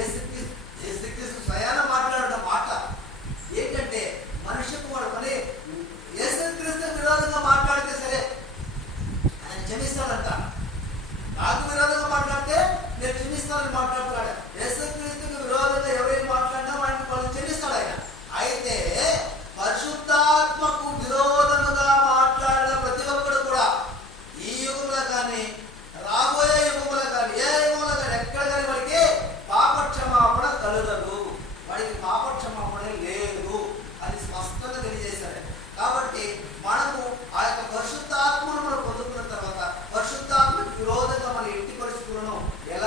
యేసుక్రీస్తు స్వయాన మాట్లాడిన మాట ఏంటంటే మనిషి కుమారుడు అని యేసుక్రీస్తు విరోధంగా మాట్లాడితే సరే ఆయన క్షమిస్తాడంట. నాకు విరోధంగా మాట్లాడితే నేను క్షమిస్తానని మాట్లాడుతున్నాడు. యేసుక్రీస్తుకు విరోధంగా ఎవరైనా మాట్లాడినా వాళ్ళు క్షమిస్తాడు ఆయన. అయితే పరిశుద్ధాత్మకు విరోధముగా మాట్లాడిన ప్రతి ఒక్కడు కూడా ఈ యుగంలో కానీ రాబోయే యుగంలో కానీ ఏ యుగంలో కానీ ఎక్కడ కానీ వాడికి పాపక్షమాపణ కలగదు, వాడికి పాపక్షమాపణ లేదు అని స్పష్టంగా తెలియజేశాడు. కాబట్టి మనము ఆ యొక్క పరిశుద్ధాత్మను మనం పొందుకున్న తర్వాత పరిశుద్ధాత్మకు విరోధంగా మన ఎట్టి పరిస్థితులను ఎలా